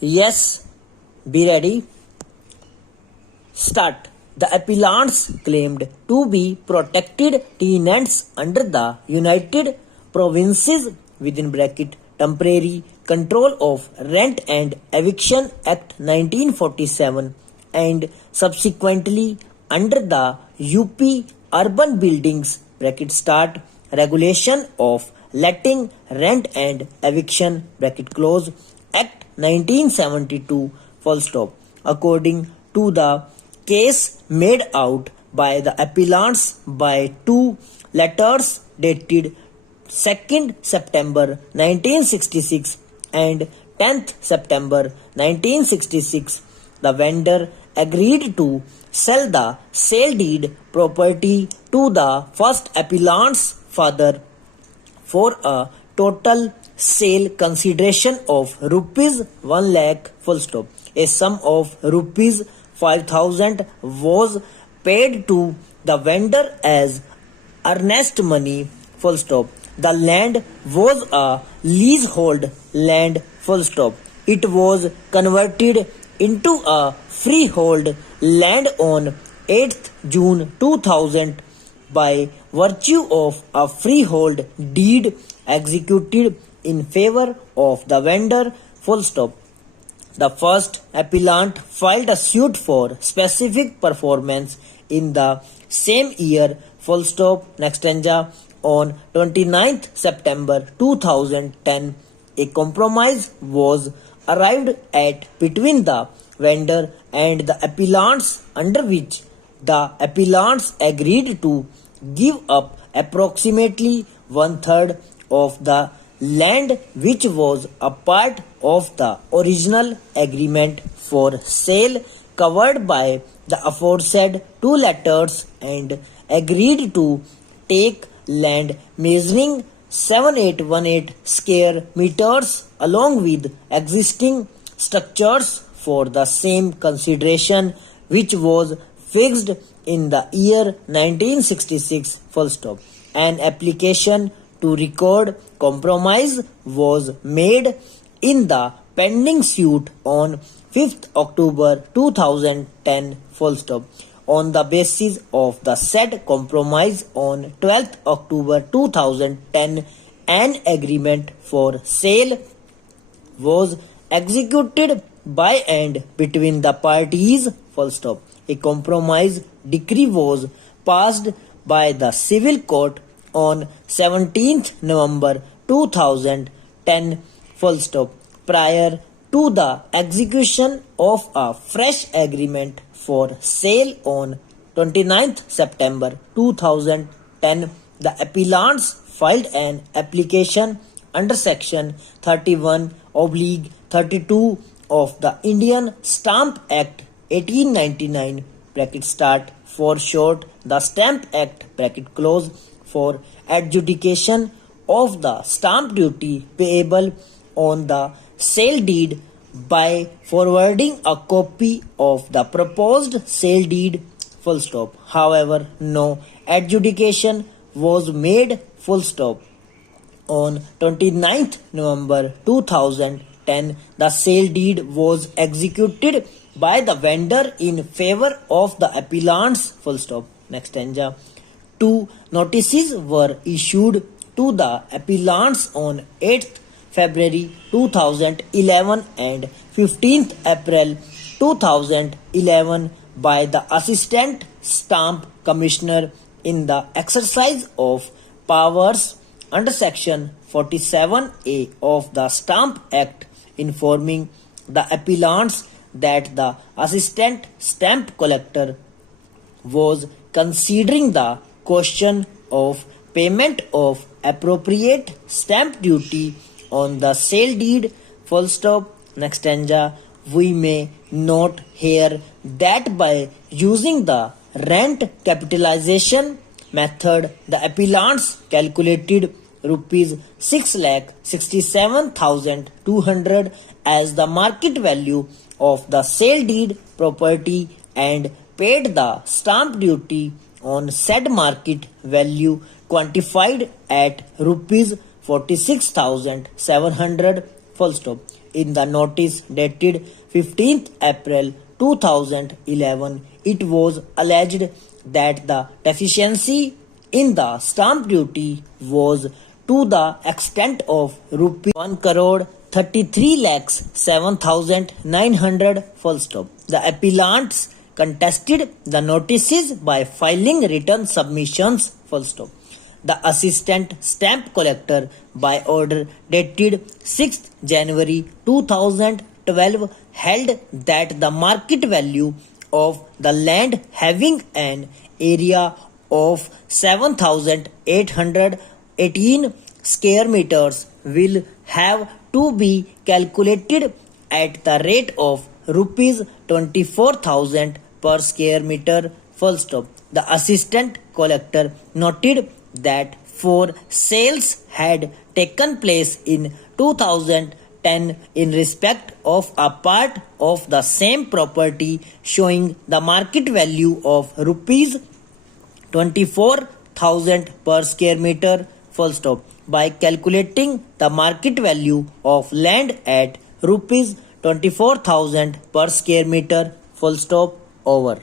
Yes, be ready. Start. The appellants claimed to be protected tenants under the United Provinces within bracket temporary control of Rent and Eviction Act 1947 and subsequently under the UP Urban Buildings bracket start regulation of letting rent and eviction bracket close Act 1972 full stop according to the case made out by the appellants by two letters dated 2nd September 1966 and 10th September 1966, the vendor agreed to sell the sale deed property to the first appellant's father for a total sale consideration of rupees 1 lakh full stop. A sum of rupees 5,000 was paid to the vendor as earnest money full stop. The land was a leasehold land full stop. It was converted into a freehold land on 8th June 2000 by virtue of a freehold deed executed in favor of the vendor full stop. The first appellant filed a suit for specific performance in the same year full stop Nextenja on 29th September 2010. A compromise was arrived at between the vendor and the appellants under which the appellants agreed to give up approximately one third of the land which was a part of the original agreement for sale covered by the aforesaid two letters and agreed to take land measuring 7818 square meters along with existing structures for the same consideration which was fixed in the year 1966 full stop. An application to record compromise was made in the pending suit on 5th October 2010 full stop. On the basis of the said compromise on 12th October 2010, an agreement for sale was executed by and between the parties full stop. A compromise decree was passed by the civil court on 17th November 2010 full stop prior to the execution of a fresh agreement for sale on 29th September 2010. The appellants filed an application under section 31 oblique 32 of the Indian Stamp Act 1899 bracket start for short the Stamp Act bracket close for adjudication of the stamp duty payable on the sale deed by forwarding a copy of the proposed sale deed full stop. However, no adjudication was made full stop. On 29th November 2010, the sale deed was executed by the vendor in favor of the appellants full stop. Next stanza. Two notices were issued to the appellants on 8th February 2011 and 15th April 2011 by the Assistant Stamp Commissioner in the exercise of powers under section 47A of the Stamp Act, informing the appellants that the Assistant Stamp Collector was considering the question of payment of appropriate stamp duty on the sale deed full stop. Next stanza. We may note here that by using the rent capitalization method, the appellants calculated rupees 6,67,200 as the market value of the sale deed property and paid the stamp duty on said market value quantified at rupees 46,700 full stop. in the notice dated 15th April 2011, it was alleged that the deficiency in the stamp duty was to the extent of rupees 1 crore 33 lakhs 7,900 full stop. The appellants contested the notices by filing written submissions full stop. The assistant stamp collector by order dated 6th January 2012 held that the market value of the land having an area of 7,818 square meters will have to be calculated at the rate of rupees 24,000 per square meter full stop. The assistant collector noted that 4 sales had taken place in 2010 in respect of a part of the same property showing the market value of rupees 24,000 per square meter full stop. By calculating the market value of land at rupees 24,000 per square meter full stop over.